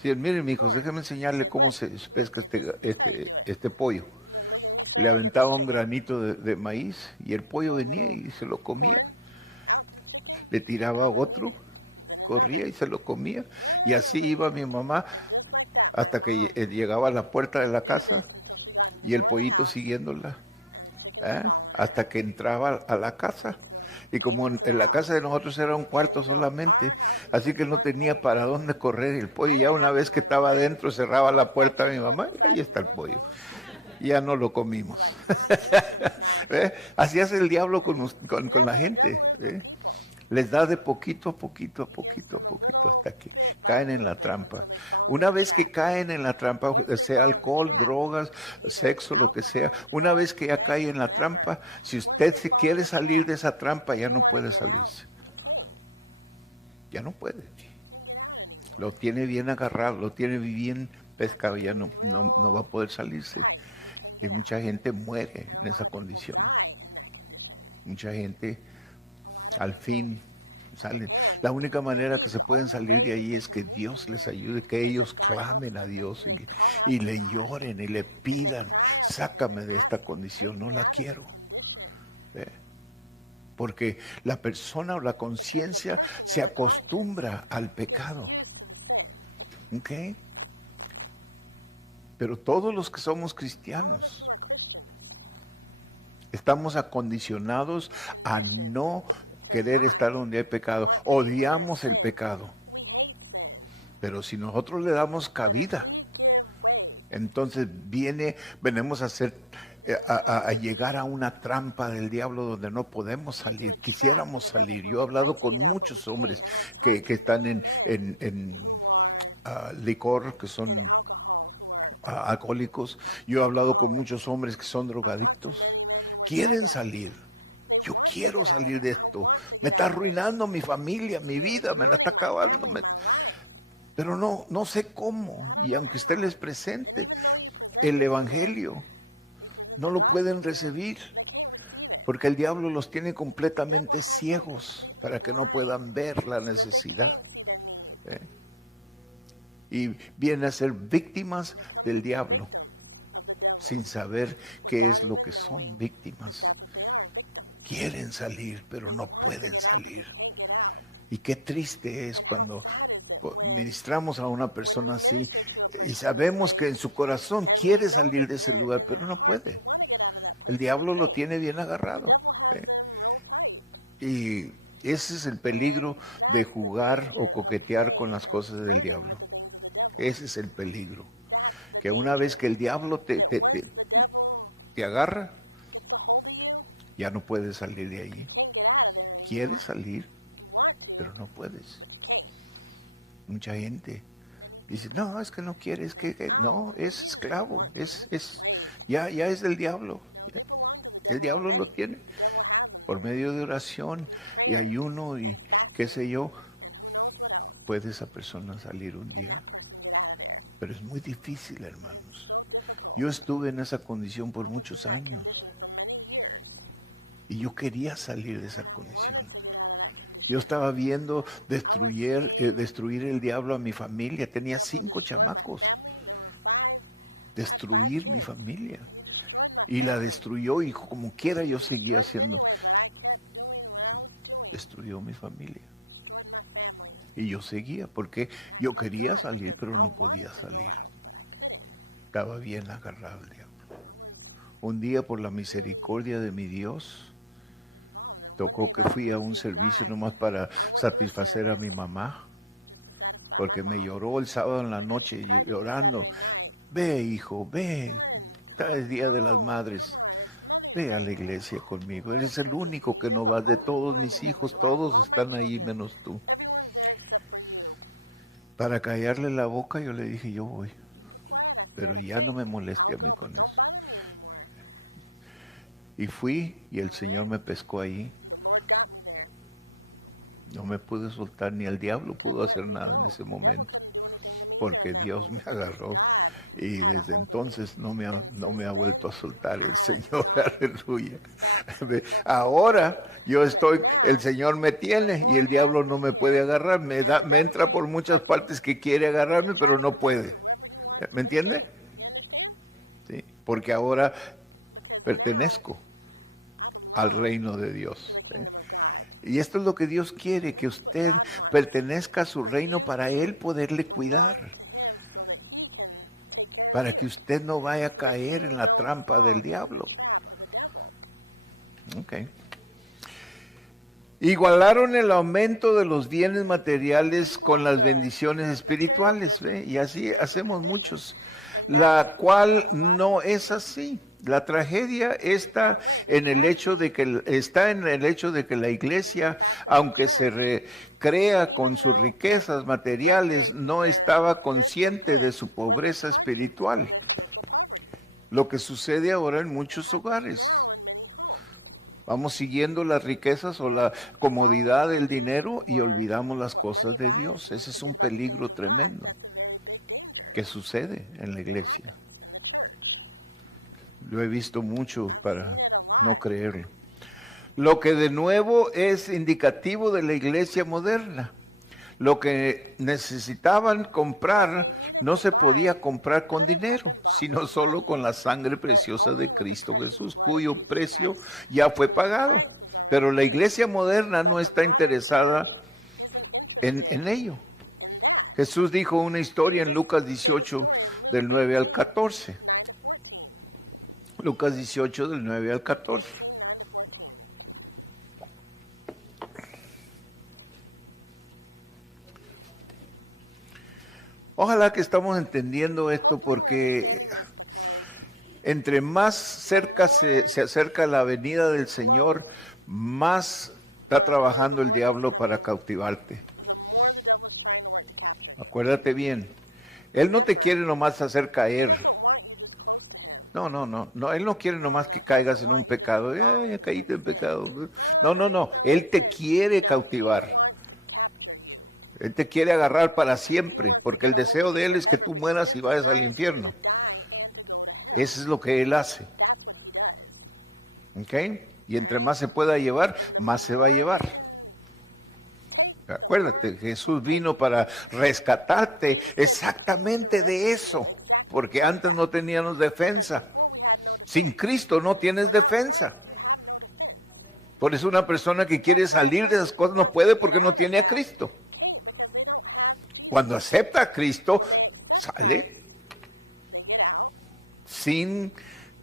Sí, miren, mijos, déjenme enseñarle cómo se pesca este pollo. Le aventaba un granito de maíz y el pollo venía y se lo comía. Le tiraba otro, corría y se lo comía. Y así iba mi mamá hasta que llegaba a la puerta de la casa y el pollito siguiéndola, hasta que entraba a la casa. Y como en la casa de nosotros era un cuarto solamente, así que no tenía para dónde correr el pollo. Ya una vez que estaba adentro, cerraba la puerta de mi mamá y ahí está el pollo. Ya no lo comimos. Así hace el diablo con la gente. Les da de poquito a poquito, hasta que caen en la trampa. Una vez que caen en la trampa, sea alcohol, drogas, sexo, lo que sea, una vez que ya cae en la trampa, si usted se quiere salir de esa trampa, ya no puede salirse. Ya no puede. Lo tiene bien agarrado, lo tiene bien pescado, ya no va a poder salirse. Y mucha gente muere en esa condición. Mucha gente al fin salen. La única manera que se pueden salir de ahí es que Dios les ayude, que ellos clamen a Dios y le lloren y le pidan, sácame de esta condición, no la quiero. Porque la persona o la conciencia se acostumbra al pecado. ¿Ok? Pero todos los que somos cristianos estamos acondicionados a no querer estar donde hay pecado. Odiamos el pecado. Pero si nosotros le damos cabida, entonces venimos a llegar a una trampa del diablo donde no podemos salir. Quisiéramos salir. Yo he hablado con muchos hombres que están en licor, que son alcohólicos. Yo he hablado con muchos hombres que son drogadictos. Quieren salir. Yo quiero salir de esto. Me está arruinando mi familia, mi vida, me la está acabando. Pero no sé cómo. Y aunque usted les presente el evangelio, no lo pueden recibir. Porque el diablo los tiene completamente ciegos para que no puedan ver la necesidad. Y vienen a ser víctimas del diablo sin saber qué es lo que son víctimas. Quieren salir, pero no pueden salir. Y qué triste es cuando ministramos a una persona así y sabemos que en su corazón quiere salir de ese lugar, pero no puede. El diablo lo tiene bien agarrado. Y ese es el peligro de jugar o coquetear con las cosas del diablo. Ese es el peligro. Que una vez que el diablo te agarra, ya no puedes salir de allí. Quieres salir, pero no puedes. Mucha gente dice, no, es que no quiere, es que no, es esclavo, ya es del diablo. El diablo lo tiene por medio de oración y ayuno y qué sé yo, puede esa persona salir un día. Pero es muy difícil, hermanos. Yo estuve en esa condición por muchos años. Y yo quería salir de esa condición. Yo estaba viendo destruir el diablo a mi familia. Tenía 5 chamacos. Destruir mi familia. Y la destruyó y como quiera yo seguía haciendo. Destruyó mi familia. Y yo seguía porque yo quería salir, pero no podía salir. Estaba bien agarrado el diablo. Un día, por la misericordia de mi Dios, tocó que fui a un servicio nomás para satisfacer a mi mamá, porque me lloró el sábado en la noche llorando. Ve, hijo, ve, está el Día de las Madres. ve a la iglesia conmigo. Eres el único que no vas. De todos mis hijos, todos están ahí menos tú. Para callarle la boca yo le dije, yo voy. Pero ya no me moleste a mí con eso. Y fui y el Señor me pescó ahí. No me pude soltar, ni el diablo pudo hacer nada en ese momento. Porque Dios me agarró. Y desde entonces no me ha vuelto a soltar el Señor, aleluya. Ahora yo estoy, el Señor me tiene y el diablo no me puede agarrar. Me entra por muchas partes que quiere agarrarme, pero no puede. ¿Me entiende? Sí, porque ahora pertenezco al reino de Dios. Y esto es lo que Dios quiere, que usted pertenezca a su reino para Él poderle cuidar. Para que usted no vaya a caer en la trampa del diablo. Okay. Igualaron el aumento de los bienes materiales con las bendiciones espirituales, ¿ve? Y así hacemos muchos, la cual no es así. La tragedia está en el hecho de que la iglesia, aunque se recrea con sus riquezas materiales, no estaba consciente de su pobreza espiritual. Lo que sucede ahora en muchos hogares. Vamos siguiendo las riquezas o la comodidad del dinero y olvidamos las cosas de Dios. Ese es un peligro tremendo que sucede en la iglesia. Lo he visto mucho para no creerlo. Lo que de nuevo es indicativo de la iglesia moderna. Lo que necesitaban comprar no se podía comprar con dinero, sino solo con la sangre preciosa de Cristo Jesús, cuyo precio ya fue pagado. Pero la iglesia moderna no está interesada en ello. Jesús dijo una historia en Lucas 18, del 9 al 14. Lucas 18, del 9 al 14. Ojalá que estamos entendiendo esto, porque entre más cerca se acerca la venida del Señor, más está trabajando el diablo para cautivarte. Acuérdate bien, Él no te quiere nomás hacer caer. No, Él no quiere nomás que caigas en un pecado. Ya caíste en pecado. No, Él te quiere cautivar. Él te quiere agarrar para siempre, porque el deseo de Él es que tú mueras y vayas al infierno. Eso es lo que Él hace. ¿Ok? Y entre más se pueda llevar, más se va a llevar. Acuérdate, Jesús vino para rescatarte exactamente de eso, porque antes no teníamos defensa. Sin Cristo no tienes defensa. Por eso una persona que quiere salir de esas cosas no puede, porque no tiene a Cristo. Cuando acepta a Cristo, sale sin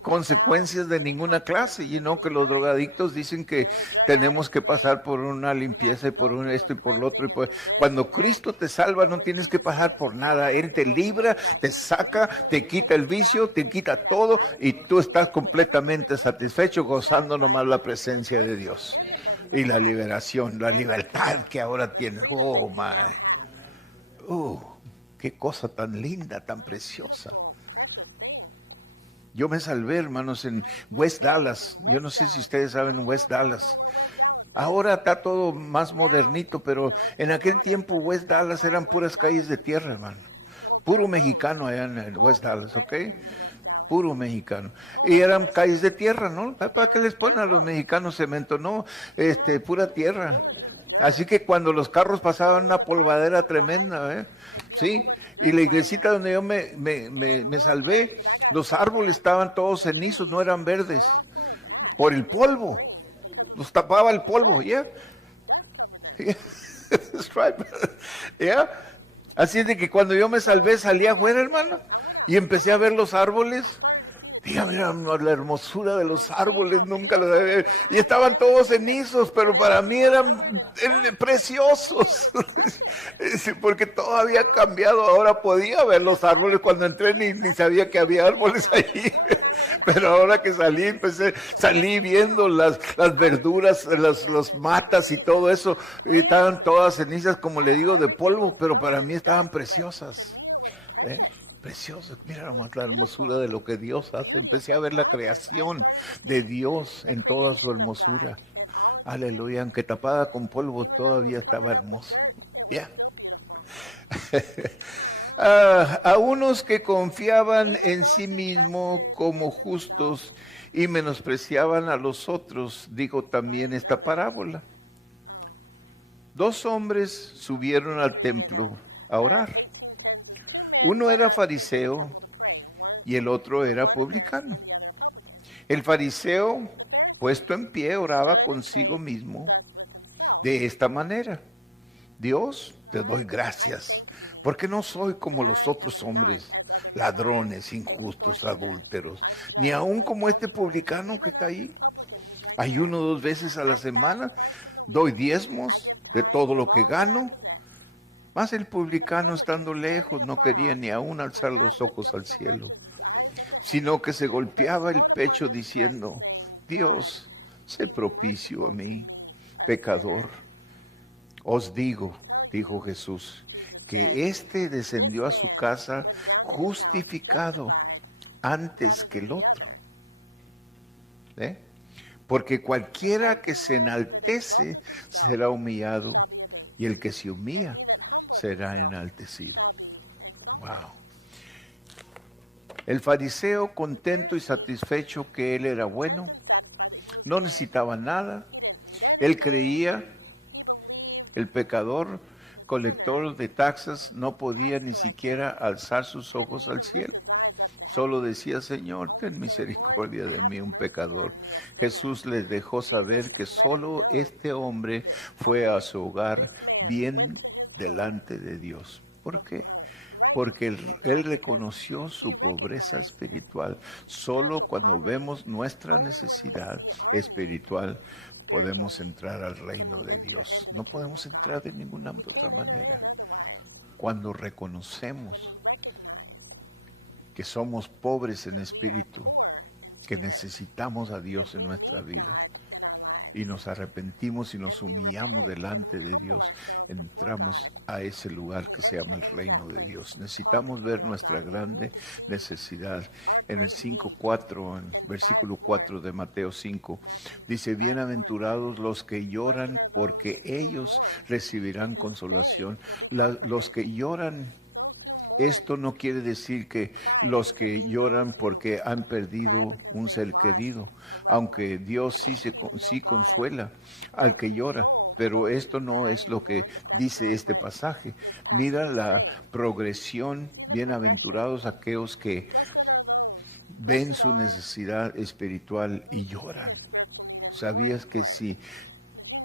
consecuencias de ninguna clase. Y no, que los drogadictos dicen que tenemos que pasar por una limpieza y por esto y por lo otro. Cuando Cristo te salva, no tienes que pasar por nada. Él te libra, te saca, te quita el vicio, te quita todo, y tú estás completamente satisfecho, gozando nomás la presencia de Dios y la liberación, la libertad que ahora tienes. Oh my. Qué cosa tan linda, tan preciosa. Yo me salvé, hermanos, en West Dallas. Yo no sé si ustedes saben West Dallas. Ahora está todo más modernito, pero en aquel tiempo West Dallas eran puras calles de tierra, hermano. Puro mexicano allá en West Dallas, ¿ok? Puro mexicano. Y eran calles de tierra, ¿no? ¿Para qué les ponen a los mexicanos cemento? No, pura tierra. Así que cuando los carros pasaban, una polvadera tremenda, sí. Y la iglesita donde yo me salvé, los árboles estaban todos cenizos, no eran verdes, por el polvo. Los tapaba el polvo, ¿ya? That's right. ¿Ya? Así es de que cuando yo me salvé, salí afuera, hermano, y empecé a ver los árboles. Dígame, la hermosura de los árboles, nunca los había visto. Y estaban todos cenizos, pero para mí eran preciosos. Porque todo había cambiado. Ahora podía ver los árboles. Cuando entré ni sabía que había árboles allí. Pero ahora que salí, salí viendo las verduras, las matas y todo eso, y estaban todas cenizas, como le digo, de polvo, pero para mí estaban preciosas. Preciosas, mira nomás la hermosura de lo que Dios hace. Empecé a ver la creación de Dios en toda su hermosura. Aleluya, aunque tapada con polvo todavía estaba hermoso. Ya. A unos que confiaban en sí mismos como justos y menospreciaban a los otros, digo también esta parábola. Dos hombres subieron al templo a orar. Uno era fariseo y el otro era publicano. El fariseo, puesto en pie, oraba consigo mismo de esta manera: Dios, te doy gracias, porque no soy como los otros hombres, ladrones, injustos, adúlteros, ni aun como este publicano que está ahí. Ayuno 2 veces a la semana, doy diezmos de todo lo que gano. Mas el publicano, estando lejos, no quería ni aun alzar los ojos al cielo, sino que se golpeaba el pecho diciendo: Dios, sé propicio a mí, pecador. Os digo, dijo Jesús, que éste descendió a su casa justificado antes que el otro. Porque cualquiera que se enaltece será humillado, y el que se humilla será enaltecido. Wow. El fariseo, contento y satisfecho que él era bueno, no necesitaba nada. Él creía, el pecador, colector de taxas, no podía ni siquiera alzar sus ojos al cielo. Solo decía: Señor, ten misericordia de mí, un pecador. Jesús les dejó saber que solo este hombre fue a su hogar bien delante de Dios. ¿Por qué? Porque él reconoció su pobreza espiritual. Solo cuando vemos nuestra necesidad espiritual podemos entrar al reino de Dios. No podemos entrar de ninguna otra manera. Cuando reconocemos que somos pobres en espíritu, que necesitamos a Dios en nuestra vida, y nos arrepentimos y nos humillamos delante de Dios, entramos a ese lugar que se llama el reino de Dios. Necesitamos ver nuestra grande necesidad. En el 5:4, en versículo 4 de Mateo 5, dice: bienaventurados los que lloran, porque ellos recibirán consolación. Los que lloran, esto no quiere decir que los que lloran porque han perdido un ser querido, aunque Dios sí consuela al que llora, pero esto no es lo que dice este pasaje. Mira la progresión: bienaventurados aquellos que ven su necesidad espiritual y lloran. ¿Sabías que si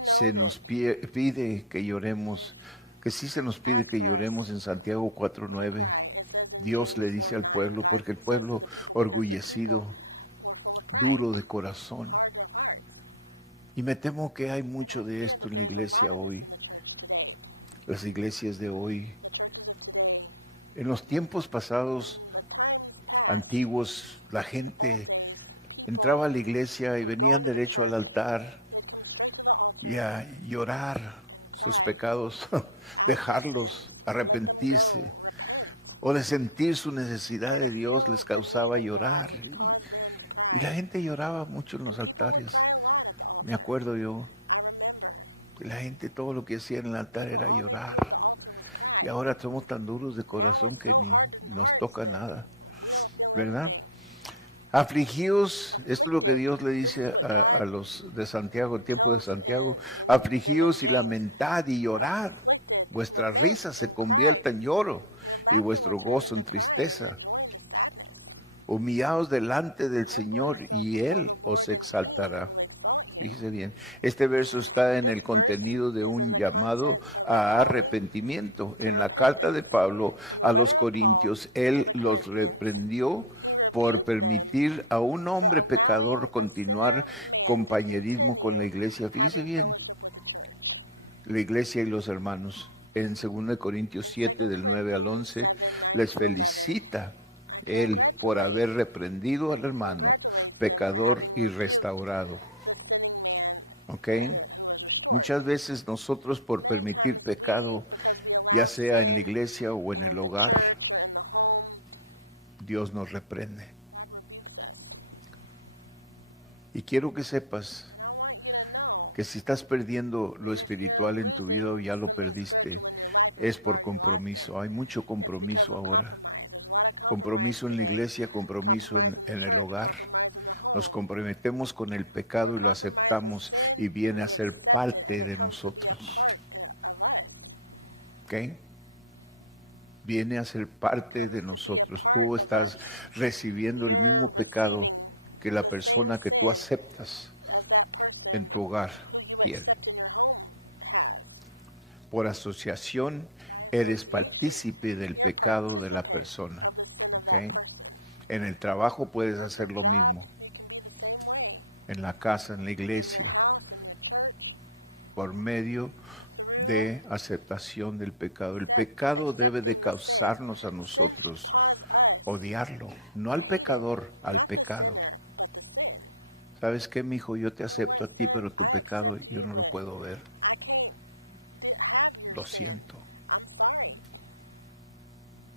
se nos pide que lloremos, que sí se nos pide que lloremos en Santiago 4:9, Dios le dice al pueblo, porque el pueblo orgullecido, duro de corazón, y me temo que hay mucho de esto en la iglesia hoy, las iglesias de hoy. En los tiempos pasados, antiguos, la gente entraba a la iglesia y venían derecho al altar y a llorar sus pecados, dejarlos, arrepentirse, o de sentir su necesidad de Dios les causaba llorar. Y la gente lloraba mucho en los altares. Me acuerdo yo, que la gente todo lo que hacía en el altar era llorar. Y ahora somos tan duros de corazón que ni nos toca nada, ¿verdad? Afligíos, esto es lo que Dios le dice a los de Santiago, el tiempo de Santiago: afligíos y lamentad y llorad. Vuestra risa se convierta en lloro y vuestro gozo en tristeza. Humillaos delante del Señor y Él os exaltará. Fíjese bien, este verso está en el contenido de un llamado a arrepentimiento. En la carta de Pablo a los Corintios, él los reprendió por permitir a un hombre pecador continuar compañerismo con la iglesia. Fíjese bien, la iglesia y los hermanos. En 2 Corintios 7, del 9 al 11, les felicita Él por haber reprendido al hermano, pecador y restaurado. ¿Ok? Muchas veces nosotros por permitir pecado, ya sea en la iglesia o en el hogar, Dios nos reprende. Y quiero que sepas que si estás perdiendo lo espiritual en tu vida o ya lo perdiste, es por compromiso. Hay mucho compromiso ahora. Compromiso en la iglesia, compromiso en el hogar. Nos comprometemos con el pecado y lo aceptamos y viene a ser parte de nosotros. ¿Ok? Viene a ser parte de nosotros. Tú estás recibiendo el mismo pecado que la persona que tú aceptas en tu hogar tiene. Por asociación eres partícipe del pecado de la persona. ¿Okay? En el trabajo puedes hacer lo mismo. En la casa, en la iglesia. Por medio de aceptación del pecado. El pecado debe de causarnos a nosotros odiarlo. No al pecador, al pecado. ¿Sabes qué, mijo? Yo te acepto a ti, pero tu pecado yo no lo puedo ver. Lo siento.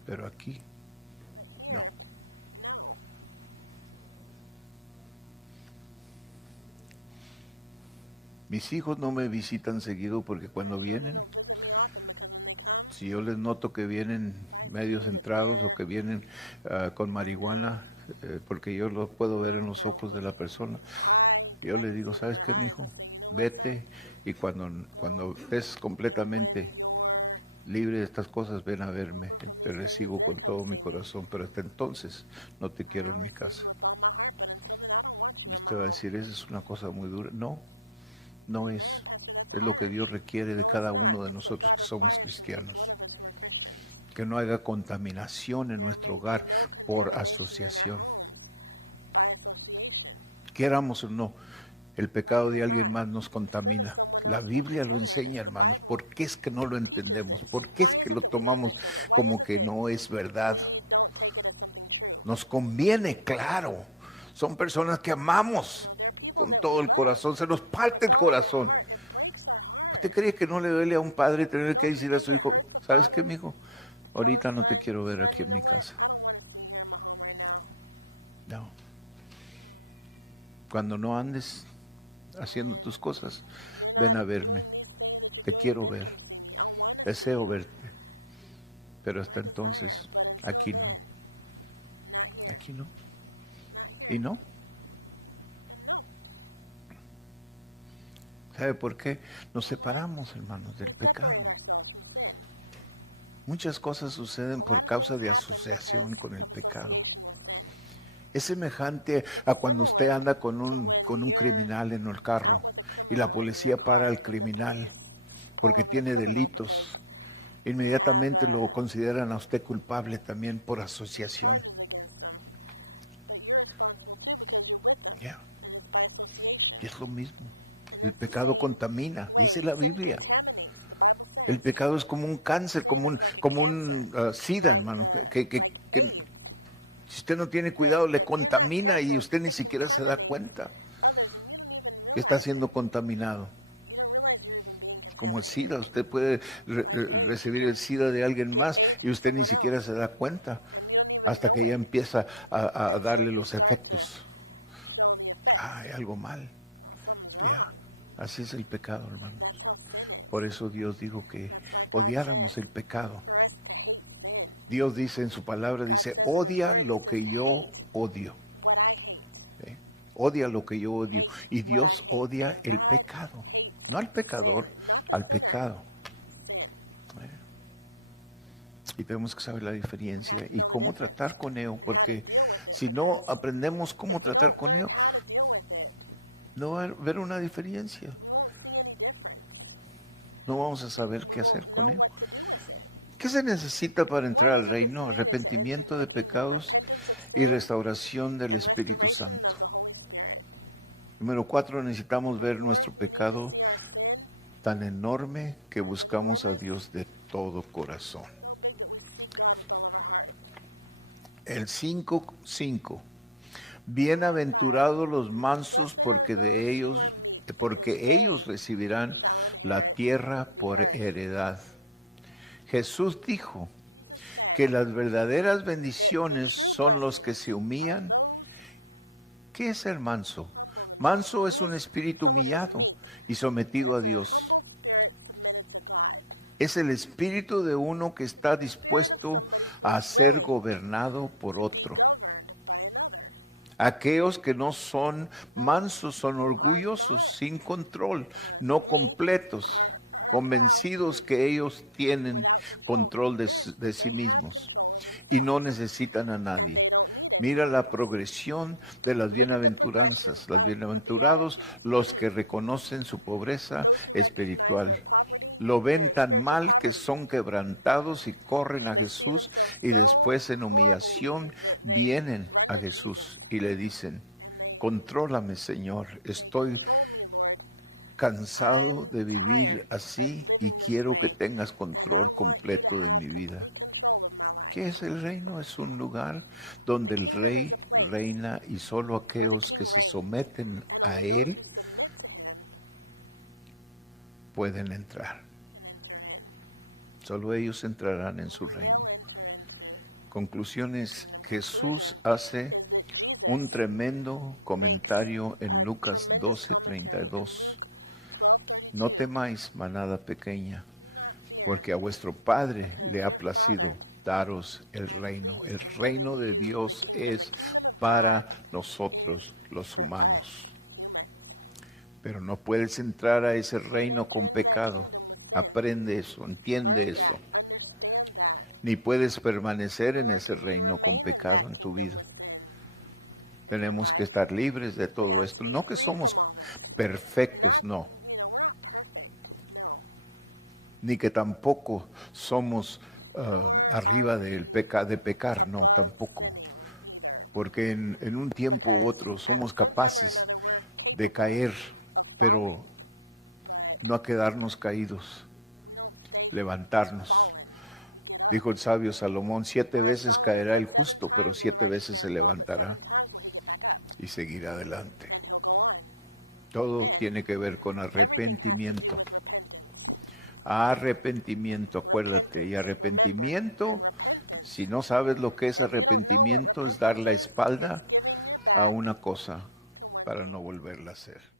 Pero aquí, no. Mis hijos no me visitan seguido porque cuando vienen, si yo les noto que vienen medio centrados o que vienen con marihuana, porque yo lo puedo ver en los ojos de la persona, yo le digo, ¿sabes qué, mijo? Vete y cuando estés completamente libre de estas cosas, ven a verme. Te recibo con todo mi corazón, pero hasta entonces no te quiero en mi casa. Y usted va a decir, esa es una cosa muy dura. No, no es. Es lo que Dios requiere de cada uno de nosotros que somos cristianos. Que no haya contaminación en nuestro hogar por asociación. Queramos o no, el pecado de alguien más nos contamina. La Biblia lo enseña, hermanos. ¿Por qué es que no lo entendemos? ¿Por qué es que lo tomamos como que no es verdad? Nos conviene, claro. Son personas que amamos con todo el corazón. Se nos parte el corazón. ¿Usted cree que no le duele a un padre tener que decir a su hijo, ¿sabes qué, mijo? Ahorita no te quiero ver aquí en mi casa. No. Cuando no andes haciendo tus cosas, ven a verme. Te quiero ver. Deseo verte. Pero hasta entonces, aquí no. Aquí no. ¿Y no? ¿Sabe por qué? Nos separamos, hermanos, del pecado. Muchas cosas suceden por causa de asociación con el pecado. Es semejante a cuando usted anda con un criminal en el carro y la policía para al criminal porque tiene delitos. Inmediatamente lo consideran a usted culpable también por asociación. Ya. Y es lo mismo. El pecado contamina, dice la Biblia. El pecado es como un cáncer, como un SIDA, hermano, que si usted no tiene cuidado le contamina y usted ni siquiera se da cuenta que está siendo contaminado. Como el SIDA, usted puede recibir el SIDA de alguien más y usted ni siquiera se da cuenta hasta que ya empieza a darle los efectos. Hay algo mal. Ya, así es el pecado, hermanos. Por eso Dios dijo que odiáramos el pecado. Dios dice en su palabra, dice, odia lo que yo odio. ¿Sí? Odia lo que yo odio. Y Dios odia el pecado. No al pecador, al pecado. Y tenemos que saber la diferencia y cómo tratar con ello, porque si no aprendemos cómo tratar con ello, no va a haber una diferencia. No vamos a saber qué hacer con ello. ¿Qué se necesita para entrar al reino? Arrepentimiento de pecados y restauración del Espíritu Santo. Número 4, necesitamos ver nuestro pecado tan enorme que buscamos a Dios de todo corazón. El 5:5. Bienaventurados los mansos, porque ellos recibirán la tierra por heredad. Jesús dijo que las verdaderas bendiciones son los que se humillan. ¿Qué es ser manso? Manso es un espíritu humillado y sometido a Dios. Es el espíritu de uno que está dispuesto a ser gobernado por otro. Aquellos que no son mansos son orgullosos, sin control, no completos, convencidos que ellos tienen control de sí mismos y no necesitan a nadie. Mira la progresión de las bienaventuranzas. Los bienaventurados, los que reconocen su pobreza espiritual. Lo ven tan mal que son quebrantados y corren a Jesús, y después en humillación vienen a Jesús y le dicen: contrólame, Señor, estoy cansado de vivir así y quiero que tengas control completo de mi vida. ¿Qué es el reino? Es un lugar donde el rey reina y solo aquellos que se someten a él pueden entrar. Solo ellos entrarán en su reino. Conclusiones: Jesús hace un tremendo comentario en Lucas 12:32. No temáis, manada pequeña, porque a vuestro Padre le ha placido daros el reino. El reino de Dios es para nosotros los humanos. Pero no puedes entrar a ese reino con pecado. Aprende eso, entiende eso. Ni puedes permanecer en ese reino con pecado en tu vida. Tenemos que estar libres de todo esto. No que somos perfectos, no. Ni que tampoco somos arriba de pecar, no, tampoco. Porque en un tiempo u otro somos capaces de caer, pero no a quedarnos caídos, levantarnos. Dijo el sabio Salomón: 7 veces caerá el justo, pero 7 veces se levantará y seguirá adelante. Todo tiene que ver con arrepentimiento. Arrepentimiento, acuérdate. Y arrepentimiento, si no sabes lo que es arrepentimiento, es dar la espalda a una cosa para no volverla a hacer.